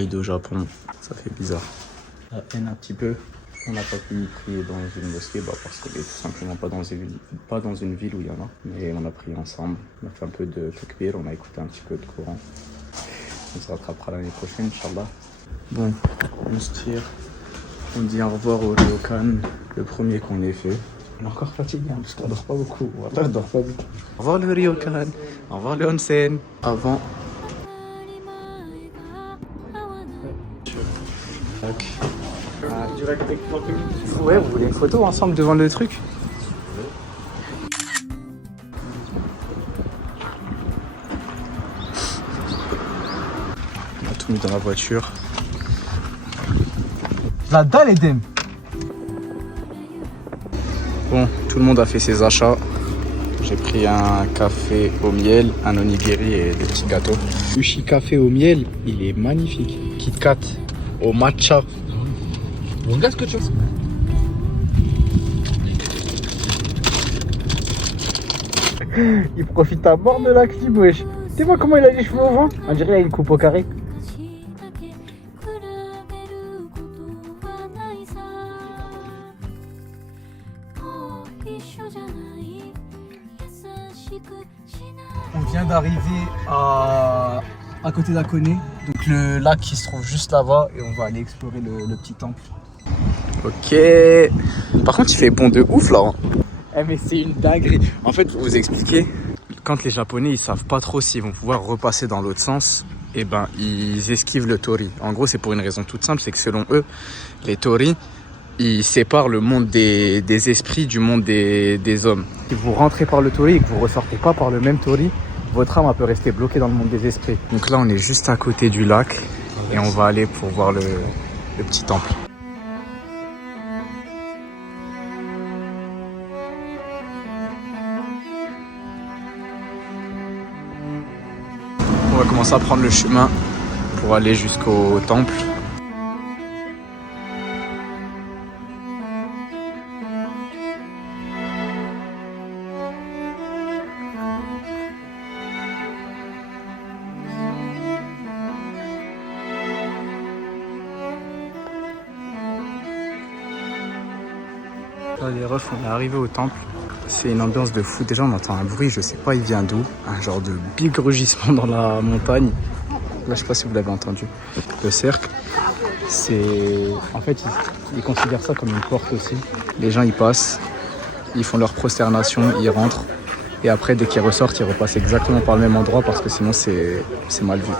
Aïd au Japon, ça fait bizarre. La haine un petit peu. On n'a pas pu prier dans une mosquée parce qu'on est tout simplement pas dans une ville où il y en a. Mais on a prié ensemble, on a fait un peu de takbir, on a écouté un petit peu de Coran. On se rattrapera l'année prochaine, Inch'Allah. Bon, on se tire. On dit au revoir au Ryokan, le premier qu'on ait fait. On est encore fatigué parce qu'on dort pas beaucoup. On dort pas beaucoup. Au revoir le Ryokan, au revoir le onsen. Avant. Tac. Ouais, vous voulez une photo ensemble devant le truc? On a tout mis dans la voiture. La dalle Edem. Bon, tout le monde a fait ses achats. J'ai pris un café au miel, un onigiri et des petits gâteaux. Sushi café au miel, il est magnifique. Kit Kat au matcha. Regarde ce que tu veux. Il profite à mort de la clim, wesh. Tu vois comment il a les cheveux au vent? On dirait qu'il a une coupe au carré. On vient d'arriver à côté d'Akone, donc le lac qui se trouve juste là-bas, et on va aller explorer le petit temple. Ok. Par contre, il fait bon de ouf là. Eh mais c'est une dinguerie. En fait, pour vous expliquer, quand les Japonais ils savent pas trop s'ils vont pouvoir repasser dans l'autre sens, et ben ils esquivent le tori. En gros, c'est pour une raison toute simple, c'est que selon eux, les tori ils séparent le monde des esprits du monde des hommes. Si vous rentrez par le tori et que vous ressortez pas par le même tori, votre âme peut rester bloquée dans le monde des esprits. Donc là, on est juste à côté du lac et on va aller pour voir le petit temple. On va commencer à prendre le chemin pour aller jusqu'au temple. Là, les refs, on est arrivé au temple. C'est une ambiance de fou. Déjà, on entend un bruit, je sais pas, il vient d'où. Un genre de big rugissement dans la montagne. Là, je sais pas si vous l'avez entendu. Le cercle, c'est... En fait, ils considèrent ça comme une porte aussi. Les gens, ils passent, ils font leur prosternation, ils rentrent. Et après, dès qu'ils ressortent, ils repassent exactement par le même endroit parce que sinon, c'est mal vu.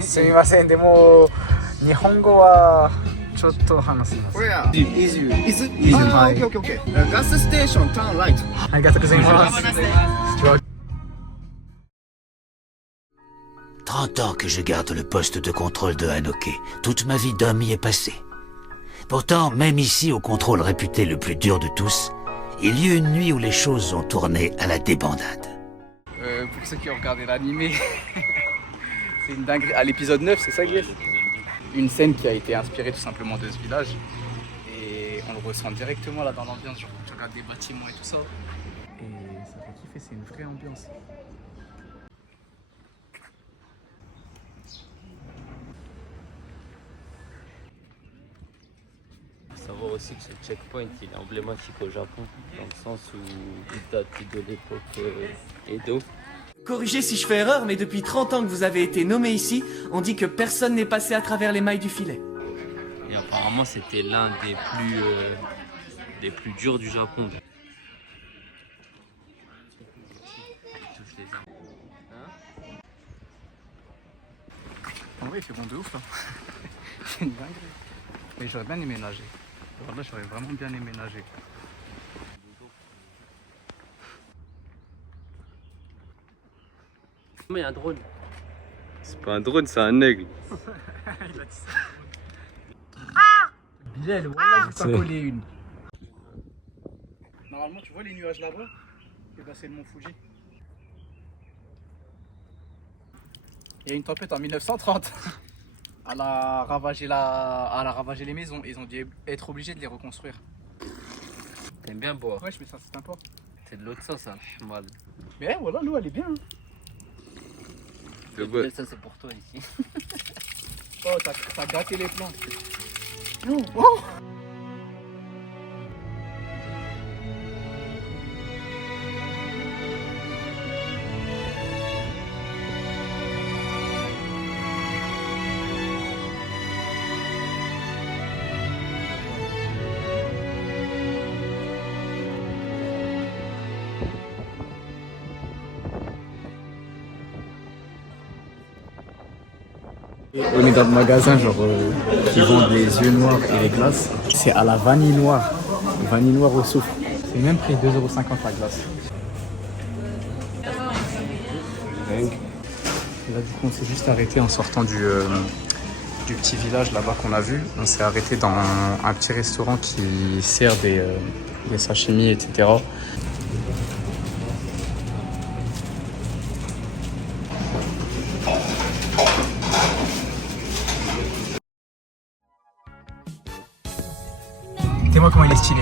Sumimasen, でも日本語はちょっと話せます。Where? Is you. Ah, okay, okay, okay. Gas station, turn right. ありがとうございます。 30 ans que je garde le poste de contrôle de Hanoké. Toute ma vie d'homme y est passée. Pourtant, même ici, au contrôle réputé le plus dur de tous, il y eut une nuit où les choses ont tourné à la débandade. Pour ceux qui ont regardé l'animé, c'est une dinguerie. À l'épisode 9, c'est ça, Guess? Une scène qui a été inspirée tout simplement de ce village. Et on le ressent directement là dans l'ambiance. Genre, tu regardes des bâtiments et tout ça. Et ça fait kiffer, c'est une vraie ambiance. Il faut savoir aussi que ce checkpoint il est emblématique au Japon, dans le sens où il date de l'époque Edo. Corrigez si je fais erreur, mais depuis 30 ans que vous avez été nommé ici, on dit que personne n'est passé à travers les mailles du filet. Et apparemment c'était l'un des plus durs du Japon. En vrai, il fait bon de ouf là. C'est une dinguerie. Mais j'aurais bien aimé nager. Alors là, j'aurais vraiment bien aimé nager. Mais il y a un drone. C'est pas un drone, c'est un aigle. Il a dit ça. Bilal, voilà, j'ai pas collé une. Normalement, tu vois les nuages là-bas? Et bah, c'est le mont Fuji. Il y a une tempête en 1930. elle a ravagé les maisons. Ils ont dû être obligés de les reconstruire. T'aimes bien boire. Ouais, mais ça c'est sympa. C'est de l'autre sens, hein. Mal. Mais voilà, l'eau elle est bien. Hein. Ça, c'est pour toi ici. Oh, t'as gâté les plantes. Non. Oh. On est dans le magasin genre qui vend les yeux noirs et les glaces. C'est à la vanille noire au soufre. C'est même prix 2,50€ la glace. Et là du coup on s'est juste arrêté en sortant du petit village là-bas qu'on a vu. On s'est arrêté dans un petit restaurant qui sert des sashimi, etc. Dis-moi comment il est stylé.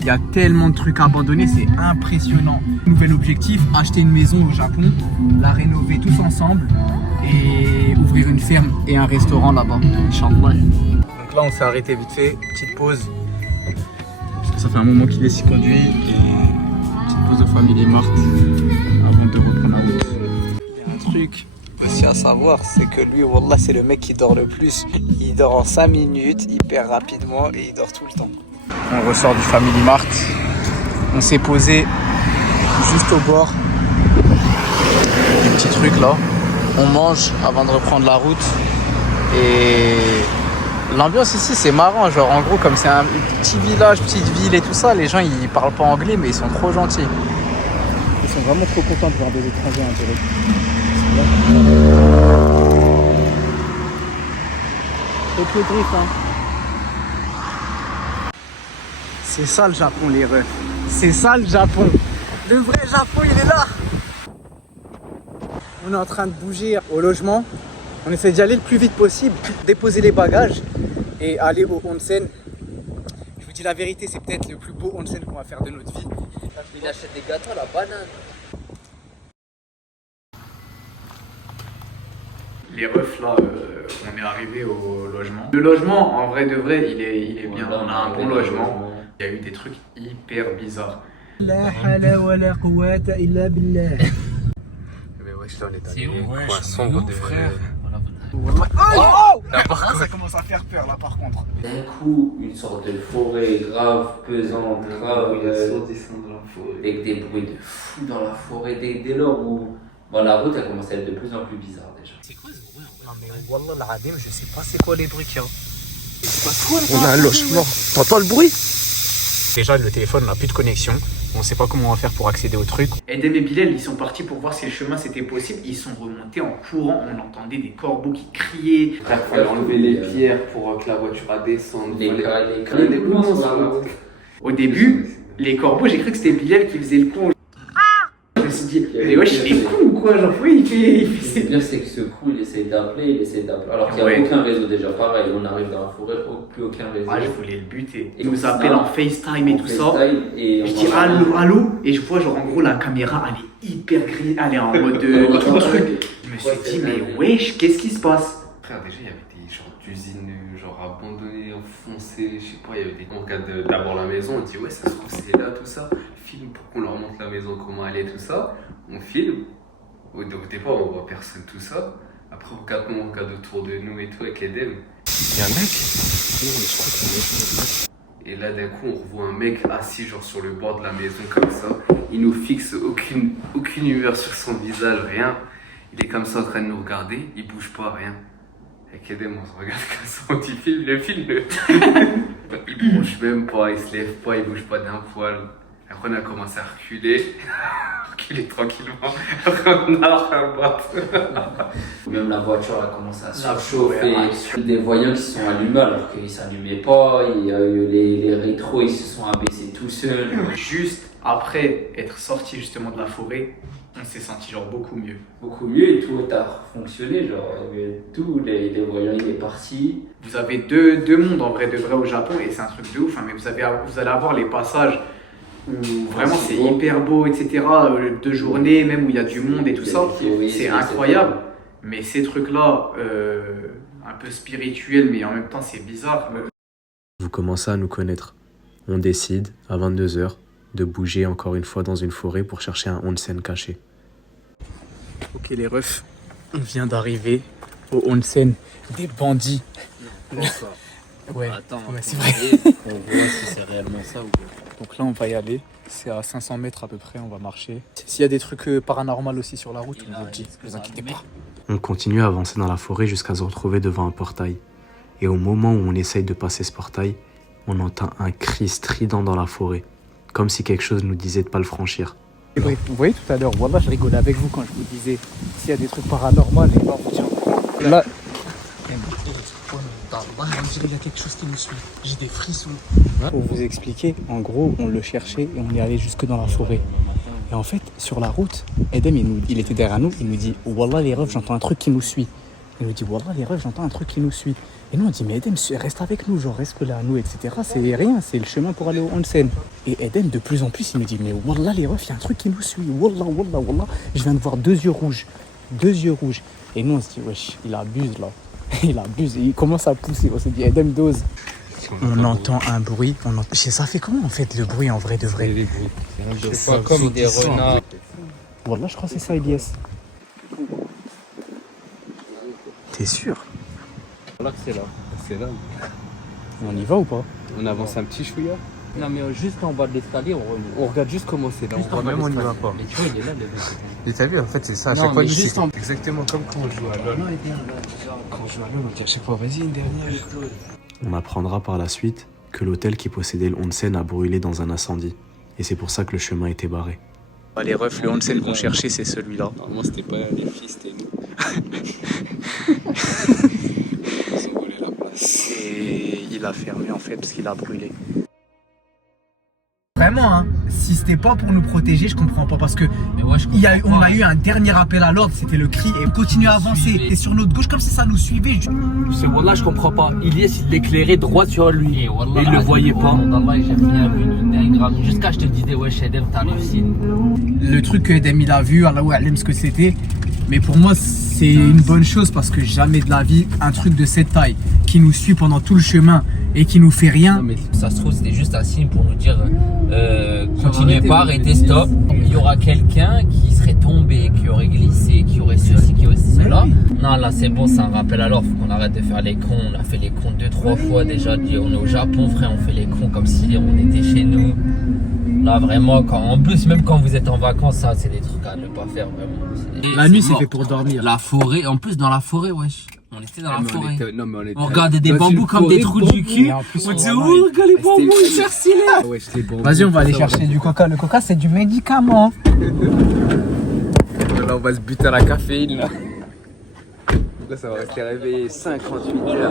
Il y a tellement de trucs abandonnés, c'est impressionnant. Nouvel objectif, acheter une maison au Japon, la rénover tous ensemble et ouvrir une ferme et un restaurant là-bas. Inch'Allah. Donc là on s'est arrêté vite fait, petite pause. Parce que ça fait un moment qu'il est si conduit et petite pause au Family Mart avant de reprendre la route. Il y a un truc aussi à savoir, c'est que lui, wallah, c'est le mec qui dort le plus. Il dort en 5 minutes, hyper rapidement et il dort tout le temps. On ressort du Family Mart. On s'est posé juste au bord du petit truc là. On mange avant de reprendre la route. Et l'ambiance ici c'est marrant. Genre en gros comme c'est un petit village, petite ville et tout ça, les gens ils parlent pas anglais mais ils sont trop gentils. Ils sont vraiment trop contents de voir des étrangers en direct. Tokyo Drift hein. C'est ça le Japon les refs. C'est ça le Japon. Le vrai Japon il est là. On est en train de bouger au logement. On essaie d'y aller le plus vite possible. Déposer les bagages et aller au onsen. Je vous dis la vérité, c'est peut-être le plus beau onsen qu'on va faire de notre vie. Il achète des gâteaux à la banane. Les refs là, on est arrivé au logement. Le logement, en vrai de vrai, il est bien. On a un bon logement. Il y a eu des trucs hyper bizarres. La hawla wa la quwwata illa billah. Mais wesh, là on est dans C'est les où, coins sombres de frère. Oh Là, ça commence à faire peur là par contre. D'un coup, une sorte de forêt grave, pesante, grave, avec des bruits de fou dans la forêt. Dès lors où la route a commencé à être de plus en plus bizarre déjà. C'est quoi ce bruit en vrai? Non mais wallah l'adem, je sais pas c'est quoi les bruits qu'il y a. On a un logement. T'entends le bruit? Déjà le téléphone n'a plus de connexion. On sait pas comment on va faire pour accéder au truc. Edem et Bilal, ils sont partis pour voir si le chemin c'était possible. Ils sont remontés en courant. On entendait des corbeaux qui criaient. Il fallait enlever les pierres pour que la voiture descende. Les Au début, les corbeaux, j'ai cru que c'était Bilal qui faisait le con. Je me suis dit, mais wesh, il est con ou quoi? Genre, oui, il fait C'est bien, c'est que ce coup, il essaye d'appeler. Alors qu'il n'y a Ouais. aucun réseau déjà. Pareil, on arrive dans la forêt, plus aucun réseau. Ah, je voulais le buter. Et Il nous ça, appelle en FaceTime et on tout fait ça. style et on Je dis va- allô, allô. Et je vois, genre, en gros, la caméra, elle est hyper grise. Elle est en mode truc. Je me suis dit, mais wesh, qu'est-ce qui se passe? Frère, déjà, il y avait des genres d'usines genre abandonnées, enfoncées, je sais pas, il y avait des... On regarde d'abord la maison, on dit ouais, ça se trouve c'est là, tout ça. Filme pour qu'on leur montre la maison, comment elle est, tout ça. On filme. Au départ, on voit personne, tout ça. Après, on regarde autour de nous et tout avec les devs. Il y a un mec. Et là, d'un coup, on revoit un mec assis genre sur le bord de la maison comme ça. Il nous fixe aucune humeur sur son visage, rien. Il est comme ça en train de nous regarder, il bouge pas, rien. Avec Edem, on se regarde comme ça, on dit film, le film. Il bouge même pas, il se lève pas, il bouge pas d'un poil. Après, on a commencé à reculer. Reculer tranquillement. Après, on a rabattu. Même la voiture a commencé à se chauffer. Des voyants qui se sont allumés alors qu'ils ne s'allumaient pas. Il y a eu les rétros, ils se sont abaissés tout seuls. Juste après être sorti justement de la forêt, on s'est senti genre beaucoup mieux. Beaucoup mieux et tout a fonctionné. Genre, tous les voyants, il est parti. Vous avez deux mondes en vrai de vrai au Japon et c'est un truc de ouf. Hein, mais vous allez avoir les passages où vraiment c'est hyper beau, etc. De journée, même où il y a du monde et tout ça. C'est incroyable. Mais ces trucs-là, un peu spirituels, mais en même temps c'est bizarre. Vous commencez à nous connaître. On décide, à 22h, de bouger encore une fois dans une forêt pour chercher un onsen caché. Ok les refs, on vient d'arriver au onsen des bandits. Ouais, Attends, ouais c'est vrai. On voit si c'est réellement ça ou pas. Donc là on va y aller, c'est à 500 mètres à peu près, on va marcher. S'il y a des trucs paranormaux aussi sur la route, on vous le dit, ne vous inquiétez pas. On continue à avancer dans la forêt jusqu'à se retrouver devant un portail. Et au moment où on essaye de passer ce portail, on entend un cri strident dans la forêt, comme si quelque chose nous disait de pas le franchir. Et bref, vous voyez tout à l'heure, voilà, je rigolais avec vous quand je vous disais s'il y a des trucs paranormaux, les gars, on tient au courant. Là, on dirait qu'il y a quelque chose qui nous suit. J'ai des frissons. Pour vous expliquer, en gros, on le cherchait et on est allé jusque dans la forêt. Et en fait, sur la route, Edem, il était derrière nous, il nous dit « Wallah les refs, j'entends un truc qui nous suit ». Il nous dit « Wallah les refs, j'entends un truc qui nous suit ». Et nous on dit « Mais Edem, reste avec nous, genre reste là à nous, etc. C'est rien, c'est le chemin pour aller au onsen ». Et Edem, de plus en plus, il nous dit « Mais Wallah les refs, il y a un truc qui nous suit, Wallah, Wallah, Wallah. Je viens de voir 2 yeux rouges, 2 yeux rouges ». Et nous on se dit « Wesh, il abuse là, il abuse ». Et il commence à pousser, on se dit « Edem dose ». On entend un bruit, ça fait comment en fait le bruit en vrai de vrai? Je sais pas, comme des renards. Wallah, je crois que c'est ça, Elias. T'es sûr? Voilà que c'est là. C'est là. On y va ou pas? On avance un petit chouïa. Non, mais juste en bas de l'escalier, on remonte. On regarde juste comment c'est là. Juste On voit même on n'y va pas. Mais tu vois, il est là, le mec. Et t'as vu, en fait, c'est ça. À Non, chaque fois, mais je juste sais en- exactement comme quand on joue à LoL. Quand on joue à LoL, on dit à chaque fois, vas-y, une dernière. On apprendra par la suite que l'hôtel qui possédait le onsen a brûlé dans un incendie. Et c'est pour ça que le chemin était barré. Les refs, le onsen qu'on cherchait, c'est celui-là. Normalement, c'était pas les filles, c'était nous. Ils ont volé la place. Et il a fermé en fait parce qu'il a brûlé. Vraiment, hein, si c'était pas pour nous protéger, je comprends pas parce que on a eu un dernier appel à l'ordre, c'était le cri et on continue à avancer. Et sur notre gauche, comme si ça nous suivait. C'est Wallah, je comprends pas. Ilyes, il l'éclairait droit sur lui. Et il le voyait pas. J'ai rien vu de dingue grave. Jusqu'à je te disais, ouais, Edem, t'hallucines. Le truc que Edem il a vu, Allah aime ce que c'était. Mais pour moi, c'est une bonne chose parce que jamais de la vie, un truc de cette taille qui nous suit pendant tout le chemin et qui nous fait rien. Non, mais ça se trouve, c'était juste un signe pour nous dire continuez pas, arrêtez, stop. Il y aura quelqu'un qui serait tombé, qui aurait glissé, qui aurait ceci, qui aurait cela. Non, là, c'est bon, c'est un rappel alors. Faut qu'on arrête de faire les cons. On a fait les cons 2-3 fois déjà. On est au Japon, frère, on fait les cons comme si on était chez nous. Là, vraiment, en plus, même quand vous êtes en vacances, ça, c'est des trucs à ne pas faire, vraiment. La nuit, c'est fait pour dormir. La forêt, en plus, dans la forêt, wesh. On était dans la forêt. On regardait des bambous comme des trous du cul. On disait, oh, regarde les bambous, ils cherchent stylé. Vas-y, on va aller chercher du coca. Le coca, c'est du médicament. Là, on va se buter à la caféine, là. Donc là, ça va rester réveillé 58 heures.